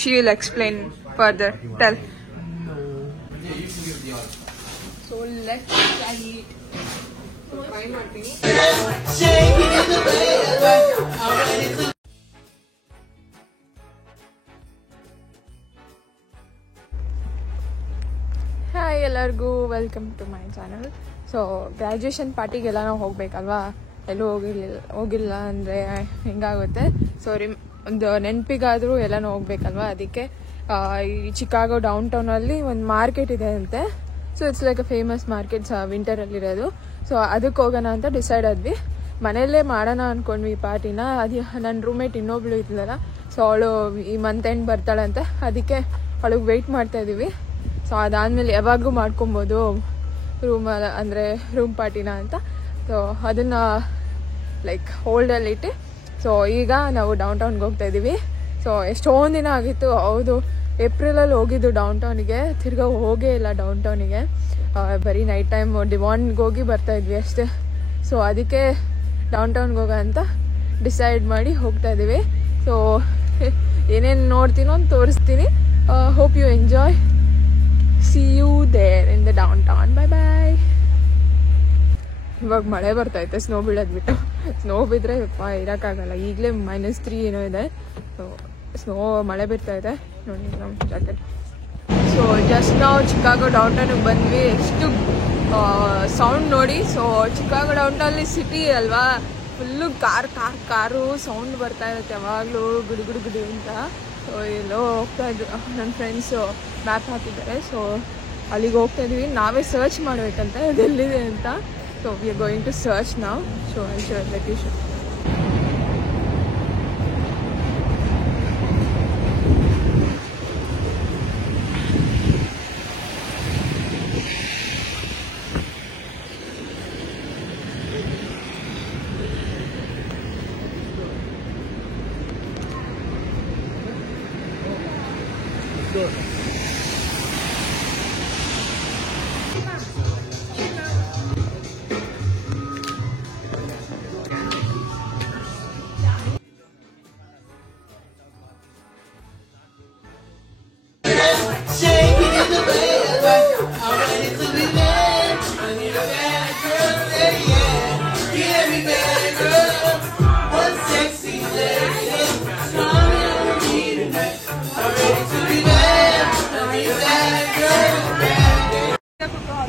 She will explain further. Tell. So let's try it. Try ಮಾಡ್ತೀನಿ. Hi ಎಲ್ಲರಿಗೂ welcome to my channel. So graduation ಪಾರ್ಟಿಗೆಲ್ಲ ನಾವು ಹೋಗ್ಬೇಕಲ್ವಾ, ಎಲ್ಲೂ ಹೋಗಿಲ್ಲ ಅಂದರೆ ಹಿಂಗಾಗುತ್ತೆ. ಸೊ ಒಂದು ನೆನಪಿಗಾದರೂ ಎಲ್ಲನೂ ಹೋಗ್ಬೇಕಲ್ವಾ, ಅದಕ್ಕೆ ಈ ಚಿಕಾಗೋ ಡೌನ್ ಟೌನಲ್ಲಿ ಒಂದು ಮಾರ್ಕೆಟ್ ಇದೆ ಅಂತೆ. So it's like a famous market, ವಿಂಟರಲ್ಲಿರೋದು. ಸೊ ಅದಕ್ಕೆ ಹೋಗೋಣ ಅಂತ ಡಿಸೈಡ್ ಆದ್ವಿ. ಮನೆಯಲ್ಲೇ ಮಾಡೋಣ ಅಂದ್ಕೊಂಡ್ವಿ ಪಾರ್ಟಿನ. ಅದು ನನ್ನ ರೂಮ್ಮೇಟ್ ಇನ್ನೊಬ್ಳು ಇದ್ಲಲ್ಲ, ಸೊ ಅವಳು ಈ ಮಂತ್ ಎಂಡ್ ಬರ್ತಾಳಂತೆ, ಅದಕ್ಕೆ ಅವಳಿಗೆ ವೆಯ್ಟ್ ಮಾಡ್ತಾಯಿದ್ದೀವಿ. ಸೊ ಅದಾದಮೇಲೆ ಯಾವಾಗೂ ಮಾಡ್ಕೊಬೋದು ಅಂದರೆ ರೂಮ್ ಪಾರ್ಟಿನ ಅಂತ. ಸೊ ಅದನ್ನು ಲೈಕ್ ಹೋಲ್ಡಲ್ಲಿಟ್ಟು ಸೊ ಈಗ ನಾವು ಡೌನ್ ಟೌನ್ಗೆ ಹೋಗ್ತಾಯಿದ್ದೀವಿ. ಸೊ ಎಷ್ಟೊಂದು ದಿನ ಆಗಿತ್ತು. ಹೌದು, ಏಪ್ರಿಲಲ್ಲಿ ಹೋಗಿದ್ದು ಡೌನ್ ಟೌನಿಗೆ, ತಿರ್ಗಾ ಹೋಗೇ ಇಲ್ಲ ಡೌನ್ ಟೌನಿಗೆ. ಬರೀ ನೈಟ್ ಟೈಮ್ ಡಿವಾನ್ಗೆ ಹೋಗಿ ಬರ್ತಾಯಿದ್ವಿ ಅಷ್ಟೇ. ಸೊ ಅದಕ್ಕೆ ಡೌನ್ ಟೌನ್ಗೆ ಹೋಗೋ ಅಂತ ಡಿಸೈಡ್ ಮಾಡಿ ಹೋಗ್ತಾಯಿದ್ದೀವಿ. ಸೊ ಏನೇನು ನೋಡ್ತೀನೋ ಅಂತ ತೋರಿಸ್ತೀನಿ. Hope you enjoy. See you there in the downtown. Bye bye. ಇವಾಗ ಮಳೆ ಬರ್ತೈತೆ, ಸ್ನೋ ಬೀಳೋದು ಬಿಟ್ಟು. ಸ್ನೋ ಬಿದ್ದರೆ ಇರೋಕ್ಕಾಗಲ್ಲ. ಈಗಲೇ -3 ಏನೋ ಇದೆ. ಸೊ ಸ್ನೋ ಮಳೆ ಬಿಡ್ತಾಯಿದೆ ನೋಡಿ ನಮ್ಮ ಜಾಕೆಟ್. ಸೊ ಜಸ್ಟ್ ನಾವು ಚಿಕಾಗೋ ಡೌನ್ ಟೌನಿಗೆ ಬಂದ್ವಿ. ಎಷ್ಟು ಸೌಂಡ್ ನೋಡಿ. ಸೊ ಚಿಕಾಗೋ ಡೌನ್ ಟೌನಲ್ಲಿ ಸಿಟಿ ಅಲ್ವಾ, ಫುಲ್ಲು ಕಾರು ಸೌಂಡ್ ಬರ್ತಾ ಇರುತ್ತೆ ಯಾವಾಗಲೂ, ಗುಡು ಗುಡು ಗುಡು ಅಂತ. ಸೊ ಎಲ್ಲೋ ಹೋಗ್ತಾ ಇದ್ರು ನನ್ನ ಫ್ರೆಂಡ್ಸು, ಮ್ಯಾಪ್ ಹಾಕಿದ್ದಾರೆ. ಸೊ ಅಲ್ಲಿಗೆ ಹೋಗ್ತಾ ಇದ್ವಿ. ನಾವೇ ಸರ್ಚ್ ಮಾಡಬೇಕಂತ ಅದೆಲ್ಲಿದೆ ಅಂತ. So we are going to search ನಾವ್. So I sure let you show.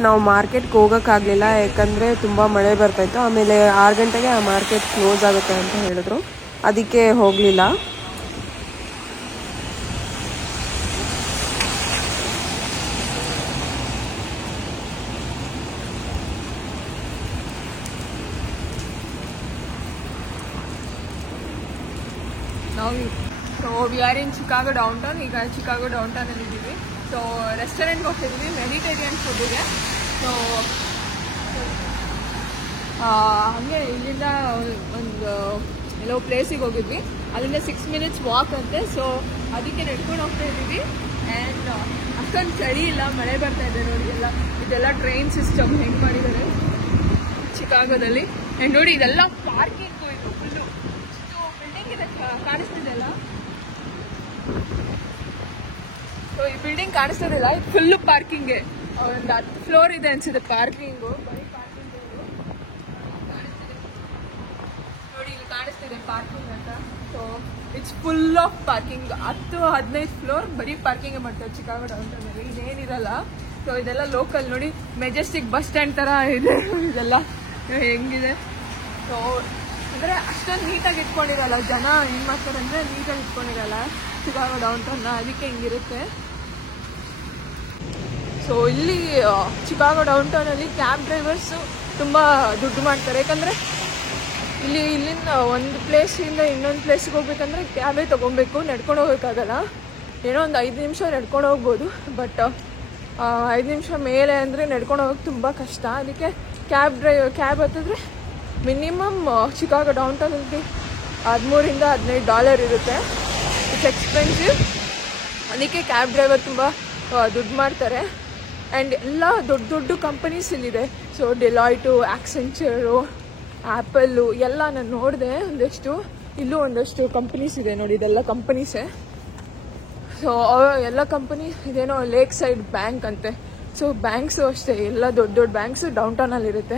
ನಾವು ಮಾರ್ಕೆಟ್ಗೆ ಹೋಗೋಕ್ಕಾಗಲಿಲ್ಲ, ಯಾಕಂದರೆ ತುಂಬ ಮಳೆ ಬರ್ತಾಯಿತ್ತು. ಆಮೇಲೆ 6 ಗಂಟೆಗೆ ಆ ಮಾರ್ಕೆಟ್ ಕ್ಲೋಸ್ ಆಗುತ್ತೆ ಅಂತ ಹೇಳಿದ್ರು, ಅದಕ್ಕೆ ಹೋಗಲಿಲ್ಲ. So we R in Chicago down town. ಈಗ ಚಿಕಾಗೋ ಡೌನ್ ಟೌನಲ್ಲಿ ಇದ್ದೀವಿ. ಸೊ ರೆಸ್ಟೋರೆಂಟ್ಗೆ ಹೋಗ್ತಿದ್ವಿ, ಮೆಡಿಟೇರಿಯನ್ ಫುಡ್ಡಿಗೆ. ಸೊ ಹಾಗೆ ಇಲ್ಲಿಂದ ಒಂದು ಎಲ್ಲೋ ಪ್ಲೇಸಿಗೆ ಹೋಗಿದ್ವಿ. ಅಲ್ಲಿಂದ 6 minutes ವಾಕ್ ಅಂತೆ. ಸೊ ಅದಕ್ಕೆ ನಡ್ಕೊಂಡು ಹೋಗ್ತಾ ಇದ್ದೀವಿ. ಆ್ಯಂಡ್ ಅಷ್ಟೊಂದು ಚಳಿ ಇಲ್ಲ, ಮಳೆ ಬರ್ತಾ ಇದೆ ನೋಡಿ. ಇದೆಲ್ಲ ಟ್ರೈನ್ ಸಿಸ್ಟಮ್ ಹೆಂಗೆ ಮಾಡಿದ್ದಾರೆ ಚಿಕಾಗೋದಲ್ಲಿ. ಆ್ಯಂಡ್ ನೋಡಿ ಇದೆಲ್ಲ ಪಾರ್ಕಿಂಗು, ಇದು ಫುಲ್ಲು ಬಿಲ್ಡಿಂಗ್ ಇದೆ, ಕಾಣಿಸ್ತಿದೆಯಲ್ಲ. ಸೊ ಈ ಬಿಲ್ಡಿಂಗ್ ಕಾಣಿಸ್ತದಿಲ್ಲ, ಇದು ಫುಲ್ಲು ಪಾರ್ಕಿಂಗ್ಗೆ. ಒಂದು 10 ಫ್ಲೋರ್ ಇದೆ ಅನ್ಸಿದೆ ಪಾರ್ಕಿಂಗು, ಬರೀ ಪಾರ್ಕಿಂಗ್ ಕಾಣಿಸ್ತಿದೆ ನೋಡಿ, ಇಲ್ಲಿ ಕಾಣಿಸ್ತಿದೆ ಪಾರ್ಕಿಂಗ್ ಅಂತ. So it's full of parking. 10-15 floor ಬರೀ ಪಾರ್ಕಿಂಗ್ ಮಾಡ್ತಾರೆ ಚಿಕಾಗೋ ಡೌನ್ ಟೌನಲ್ಲಿ. ಇದೇನಿರಲ್ಲ. ಸೊ ಇದೆಲ್ಲ ಲೋಕಲ್ ನೋಡಿ, ಮೆಜೆಸ್ಟಿಕ್ ಬಸ್ ಸ್ಟ್ಯಾಂಡ್ ಥರ ಇದೆ ಇದೆಲ್ಲ ಹೆಂಗಿದೆ. ಸೊ ಅಂದರೆ ಅಷ್ಟೊಂದು ನೀಟಾಗಿ ಇಟ್ಕೊಂಡಿರಲ್ಲ ಜನ. ಏನು ಮಾಡ್ತಾರೆ ಅಂದರೆ ನೀಟಾಗಿ ಇಟ್ಕೊಂಡಿರಲ್ಲ ಚಿಕಾಗೋ ಡೌನ್ ಟೌನ್ನ, ಅದಕ್ಕೆ ಹಿಂಗಿರುತ್ತೆ. ಸೊ ಇಲ್ಲಿ ಚಿಕಾಗೋ ಡೌನ್ ಟೌನಲ್ಲಿ ಕ್ಯಾಬ್ ಡ್ರೈವರ್ಸು ತುಂಬ ದುಡ್ಡು ಮಾಡ್ತಾರೆ. ಯಾಕಂದರೆ ಇಲ್ಲಿಂದ ಒಂದು ಪ್ಲೇಸಿಂದ ಇನ್ನೊಂದು ಪ್ಲೇಸಿಗೆ ಹೋಗ್ಬೇಕಂದ್ರೆ ಕ್ಯಾಬೇ ತೊಗೊಬೇಕು, ನಡ್ಕೊಂಡು ಹೋಗೋಕ್ಕಾಗಲ್ಲ. ಏನೋ ಒಂದು 5 ನಿಮಿಷ ನಡ್ಕೊಂಡು ಹೋಗ್ಬೋದು, ಬಟ್ 5 ನಿಮಿಷ ಮೇಲೆ ಅಂದರೆ ನಡ್ಕೊಂಡು ಹೋಗೋಕ್ಕೆ ತುಂಬ ಕಷ್ಟ. ಅದಕ್ಕೆ ಕ್ಯಾಬ್ ಹತ್ತಿದ್ರೆ ಮಿನಿಮಮ್ ಚಿಕಾಗೋ ಡೌನ್ ಟೌನಲ್ಲಿ $13-15 ಇರುತ್ತೆ. It's expensive. ಅದಕ್ಕೆ ಕ್ಯಾಬ್ ಡ್ರೈವರ್ ತುಂಬ ದುಡ್ಡು ಮಾಡ್ತಾರೆ. ಆ್ಯಂಡ್ ಎಲ್ಲ ದೊಡ್ಡ ದೊಡ್ಡ ಕಂಪನೀಸ್ ಇಲ್ಲಿದೆ. ಸೊ ಡೆಲಾಯ್ಟು, ಆಕ್ಸೆಂಚರು, ಆ್ಯಪಲ್ಲು ಎಲ್ಲ ನಾನು ನೋಡಿದೆ ಒಂದಷ್ಟು. ಇಲ್ಲೂ ಒಂದಷ್ಟು ಕಂಪನೀಸ್ ಇದೆ ನೋಡಿ, ಇದೆಲ್ಲ ಕಂಪನೀಸೇ. ಸೊ ಎಲ್ಲ ಕಂಪನಿ ಇದೇನೋ ಲೇಕ್ ಸೈಡ್ ಬ್ಯಾಂಕ್ ಅಂತೆ. ಸೊ ಬ್ಯಾಂಕ್ಸು ಅಷ್ಟೇ, ಎಲ್ಲ ದೊಡ್ಡ ದೊಡ್ಡ ಬ್ಯಾಂಕ್ಸು ಡೌನ್ ಟೌನಲ್ಲಿ ಇರುತ್ತೆ.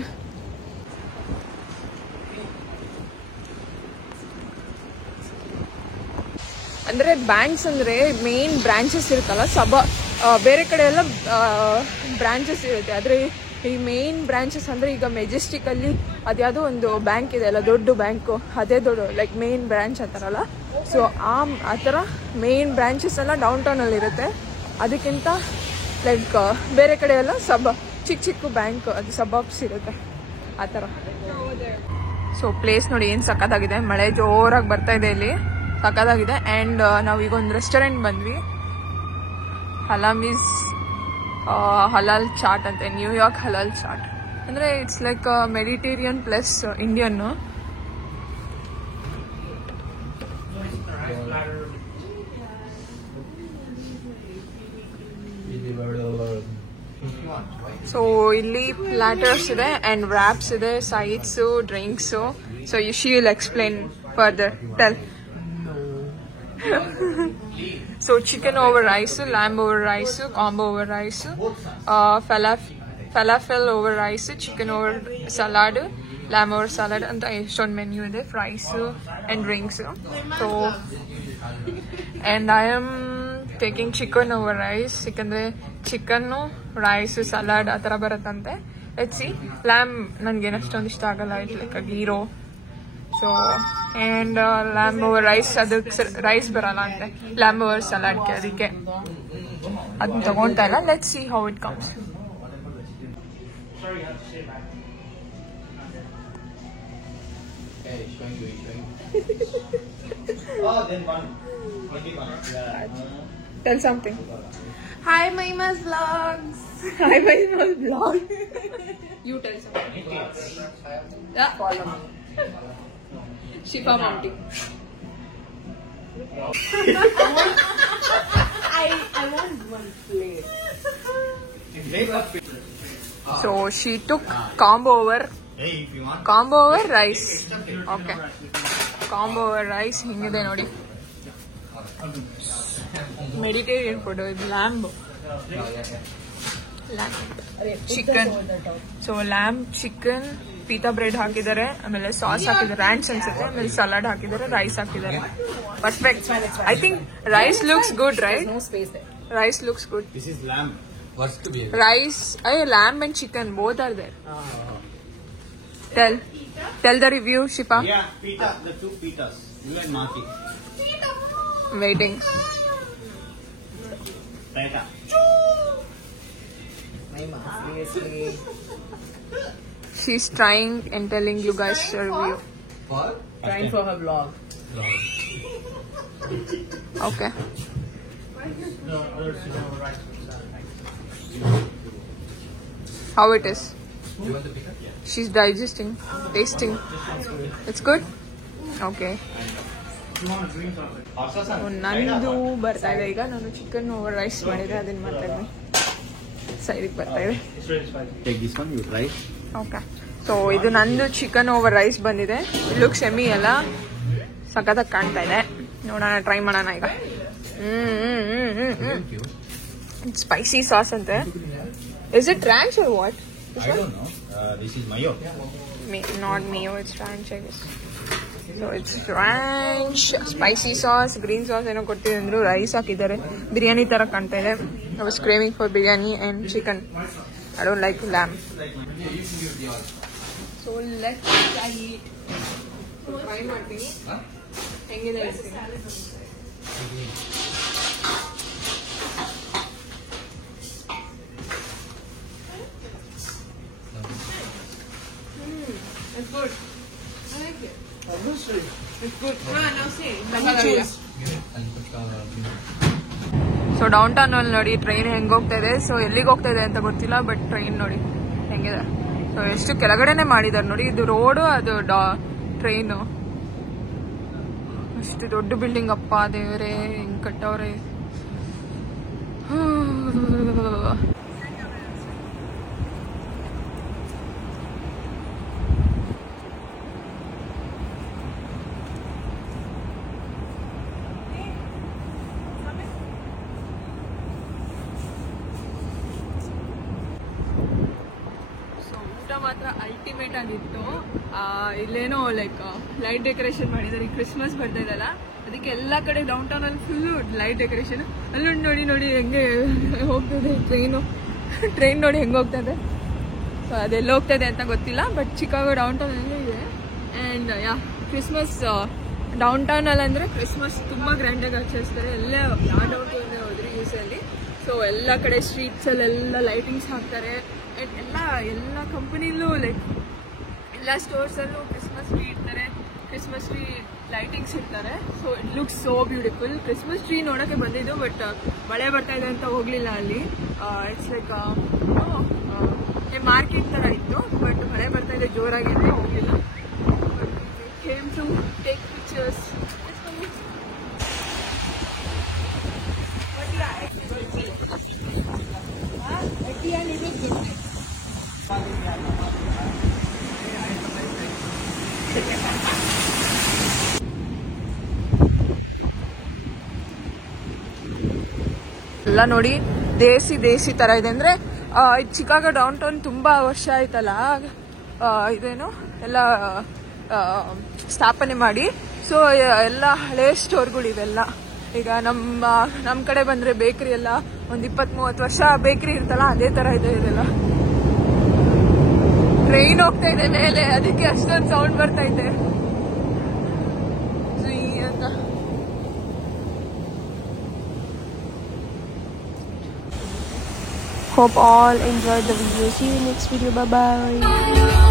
ಅಂದರೆ ಬ್ಯಾಂಕ್ಸ್ ಅಂದರೆ ಮೇನ್ ಬ್ರಾಂಚಸ್ ಇರುತ್ತಲ್ಲ, ಬೇರೆ ಕಡೆ ಎಲ್ಲ ಬ್ರಾಂಚಸ್ ಇರುತ್ತೆ. ಆದರೆ ಈ ಮೇನ್ ಬ್ರಾಂಚಸ್ ಅಂದರೆ ಈಗ ಮೆಜೆಸ್ಟಿಕಲ್ಲಿ ಅದ್ಯಾವುದೋ ಒಂದು ಬ್ಯಾಂಕ್ ಇದೆ ಅಲ್ಲ, ದೊಡ್ಡ ಬ್ಯಾಂಕು, ಅದೇ ದೊಡ್ಡ ಲೈಕ್ ಮೇನ್ ಬ್ರಾಂಚ್ ಅಂತಾರಲ್ಲ. ಸೊ ಆ ಥರ ಮೇನ್ ಬ್ರಾಂಚಸ್ ಎಲ್ಲ ಡೌನ್ ಟೌನಲ್ಲಿರುತ್ತೆ. ಅದಕ್ಕಿಂತ ಲೈಕ್ ಬೇರೆ ಕಡೆ ಎಲ್ಲ ಚಿಕ್ಕ ಚಿಕ್ಕ ಬ್ಯಾಂಕ್, ಅದು ಸಬಾಬ್ಸ್ ಇರುತ್ತೆ ಆ ಥರ. ಸೊ ಪ್ಲೇಸ್ ನೋಡಿ ಏನು ಸಕ್ಕತ್ತಾಗಿದೆ, ಮಳೆ ಜೋರಾಗಿ ಬರ್ತಾ ಇದೆ ಇಲ್ಲಿ, ಸಕ್ಕತ್ತಾಗಿದೆ. ಆ್ಯಂಡ್ ನಾವೀಗ ಒಂದು ರೆಸ್ಟೋರೆಂಟ್ ಬಂದ್ವಿ, ಹಲಾಮೀಸ್ ಹಲಾಲ್ ಚಾಟ್ ಅಂತೆ, ನ್ಯೂಯಾರ್ಕ್ ಹಲಾಲ್ ಚಾಟ್. ಅಂದರೆ it's like Mediterranean plus Indian. So ಇಲ್ಲಿ ಪ್ಲಾಟರ್ಸ್ ಇದೆ ಆ್ಯಂಡ್ ವ್ರಾಪ್ಸ್ ಇದೆ, sides, drinks. So she will explain further. Tell. So chicken over rice, lamb over rice, combo over rice, falafel over rice, chicken over salad, lamb over salad ಅಂತ ಎಷ್ಟೊಂದು menu ಇದೆ, fries and drinks. So and I am taking chicken over rice, ಯಾಕಂದರೆ chicken rice salad ಆ ಥರ ಬರುತ್ತಂತೆ. Let's see. Lam ನನಗೇನು ಅಷ್ಟೊಂದು ಇಷ್ಟ ಆಗಲ್ಲ, it like gyro. So and lamb over rice, ಅದಕ್ಕೆ ರೈಸ್ ಬರಲ್ಲ ಅಂತೆ, ಲ್ಯಾಂಬ್ ಓವರ್ ಸಲಾಡ್ಗೆ, ಅದಕ್ಕೆ ಅದನ್ನ ತಗೊಳ್ತಾ ಇಲ್ಲ. Let's see how it comes. Tell something. Hi, Maima's vlogs. Hi, Maima's vlog. You tell something. Yeah, follow me. Shifa Monty. I want one plate. So she took combo over rice. Okay. Combo over rice. ಹಿಂಗಿದೆ ನೋಡಿ. Mediterranean food. ಇದು lamb chicken. So lamb chicken, pita bread ಹಾಕಿದ್ದಾರೆ, ಆಮೇಲೆ sauce ಹಾಕಿದ್ದಾರೆ, ranch ಅನ್ಸುತ್ತೆ, ಆಮೇಲೆ salad ಹಾಕಿದ್ದಾರೆ, rice ಹಾಕಿದ್ದಾರೆ. Perfect. I think rice looks good, right? Rice looks good. This is lamb. What's to be? Rice, lamb and chicken, both are there. Tell the review, Shifa. Yeah, pita, the two pitas. You and Mati. Waiting. Pita. She's trying and telling you guys her review. Trying for her vlog. Okay. How it is? She's digesting, tasting. It's good? Okay. ನಂದು ಬರ್ತಾ ಇದೆ ಈಗ. ನಾನು chicken over rice ಮಾಡಿದ್ರೆ ಅದನ್ನ ಮಾಡ್ತಾ ಇದ್ದೀನಿ. ಸೈಡಿಗೆ ಬರ್ತಾ ಇದೆ. Take this one, you try. Okay. So ಇದು ನಂದು ಚಿಕನ್ ಓವರ್ ರೈಸ್ ಬಂದಿದೆ. ಲುಕ್ಸ್ ಎಮ್ಮಿ ಎಲ್ಲ ಸಖತ್ತಾಗಿ ಕಾಣ್ತಾ ಇದೆ. ನೋಡೋಣ, ಟ್ರೈ ಮಾಡೋಣ ಈಗ. ಸ್ಪೈಸಿ ಸಾಸ್ ಅಂತೆ. Is it ranch or what? I don't know. This is mayo. Not mayo, it's ranch, I guess. So it's ranch, spicy sauce, green sauce ಏನೋ ಕೊಟ್ಟಿದ್ರು, ರೈಸ್ ಹಾಕಿದ್ದಾರೆ. ಬಿರಿಯಾನಿ ತರ ಕಾಣ್ತಾ ಇದೆ. I was craving for biryani and chicken. I don't like lamb. So let's try it. Try ಮಾಡ್ತೀನಿ. ಹೆಂಗಿದೆ ಹೇಳ್ತೀನಿ. It's good. I like it. Obviously. It's good. Now say. So down town ಅಲ್ಲಿ ನೋಡಿ ಟ್ರೈನ್ ಹೆಂಗ್ ಹೋಗ್ತಾ ಇದೆ. ಸೊ ಎಲ್ಲಿಗೆ ಹೋಗ್ತಾ ಇದೆ ಅಂತ ಗೊತ್ತಿಲ್ಲ, ಬಟ್ ಟ್ರೈನ್ ನೋಡಿ ಹೆಂಗಿದೆ. ಸೊ ಎಷ್ಟು ಕೆಳಗಡೆನೆ ಮಾಡಿದಾರೆ ನೋಡಿ. ಇದು ರೋಡು, ಅದು ಟ್ರೈನು. ಅಷ್ಟು ದೊಡ್ಡ ಬಿಲ್ಡಿಂಗ್, ಅಪ್ಪ ದೇವರೇ, ಹೆಂಗ್ ಕಟ್ಟವ್ರೆ. ಮಾತ್ರ ಅಲ್ಟಿಮೇಟ್ ಆಗಿತ್ತು. ಇಲ್ಲೇನೋ ಲೈಕ್ ಲೈಟ್ ಡೆಕೋರೇಷನ್ ಮಾಡಿದ್ದಾರೆ. ಕ್ರಿಸ್ಮಸ್ ಬರ್ತಾ ಇದೆಯಲ್ಲ, ಅದಕ್ಕೆ ಎಲ್ಲ ಕಡೆ ಡೌನ್ ಟೌನ್ ಅಲ್ಲಿ ಫುಲ್ಲು ಲೈಟ್ ಡೆಕೋರೇಷನ್. ಅಲ್ಲೊಂದು ನೋಡಿ ಹೆಂಗೆ ಹೋಗ್ತದೆ ಟ್ರೈನ್ ನೋಡಿ ಹೆಂಗೆ ಹೋಗ್ತದೆ. ಸೊ ಅದೆಲ್ಲ ಹೋಗ್ತದೆ ಅಂತ ಗೊತ್ತಿಲ್ಲ, ಬಟ್ ಚಿಕಾಗೋ ಡೌನ್ ಟೌನ್ ಅಲ್ಲೇ ಇದೆ. ಆ್ಯಂಡ್ ಕ್ರಿಸ್ಮಸ್ ಡೌನ್ ಟೌನ್ ಅಲ್ಲಿ ಅಂದರೆ ಕ್ರಿಸ್ಮಸ್ ತುಂಬ ಗ್ರ್ಯಾಂಡಾಗಿ ಆಚರಿಸ್ತಾರೆ. ಎಲ್ಲ ಯಾವ ಡೌನ್ ಟೌನ್ ಹೋದ್ರಿ ಯೂಸಲ್ಲಿ. ಸೊ ಎಲ್ಲ ಕಡೆ ಸ್ಟ್ರೀಟ್ಸಲ್ಲೆಲ್ಲ ಲೈಟಿಂಗ್ಸ್ ಹಾಕ್ತಾರೆ. ಎಲ್ಲ ಕಂಪನಿಲೂ ಲೈಕ್ ಎಲ್ಲ ಸ್ಟೋರ್ಸಲ್ಲೂ ಕ್ರಿಸ್ಮಸ್ ಟ್ರೀ ಇರ್ತಾರೆ, ಕ್ರಿಸ್ಮಸ್ ಟ್ರೀ ಲೈಟಿಂಗ್ಸ್ ಇರ್ತಾರೆ. So it looks so beautiful. Christmas tree ನೋಡೋಕ್ಕೆ ಬಂದಿದ್ದು, ಬಟ್ ಮಳೆ ಬರ್ತಾ ಇದೆ ಅಂತ ಹೋಗಲಿಲ್ಲ ಅಲ್ಲಿ. ಇಟ್ಸ್ ಲೈಕ್ ಮಾರ್ಕೆಟ್ ಥರ ಇತ್ತು, ಬಟ್ ಮಳೆ ಬರ್ತಾ ಇದೆ ಜೋರಾಗಿದೆ, ಹೋಗಲಿಲ್ಲ. Came to take pictures. ಎಲ್ಲ ನೋಡಿ ದೇಸಿ ತರ ಇದೆ. ಅಂದ್ರೆ ಚಿಕಾಗೋ ಡೌನ್ ಟೌನ್ ತುಂಬಾ ವರ್ಷ ಆಯ್ತಲ್ಲ, ಇದೇನು ಎಲ್ಲ ಸ್ಥಾಪನೆ ಮಾಡಿ. ಸೊ ಎಲ್ಲ ಹಳೆ ಸ್ಟೋರ್ಗಳಿವೆಲ್ಲ. ಈಗ ನಮ್ಮ ಕಡೆ ಬಂದ್ರೆ ಬೇಕರಿ ಎಲ್ಲ ಒಂದು 20-30 ವರ್ಷ ಬೇಕರಿ ಇರ್ತಲ್ಲ, ಅದೇ ತರ ಇದೆ ಇದೆಲ್ಲ. ಟ್ರೈನ್ ಹೋಗ್ತಾ ಇದೆ ಮೇಲೆ, ಅದಕ್ಕೆ ಅಷ್ಟೊಂದು ಸೌಂಡ್ ಬರ್ತಾ ಇದೆ ಅಂತ. Hope all enjoyed the video. See you next video. Bye bye.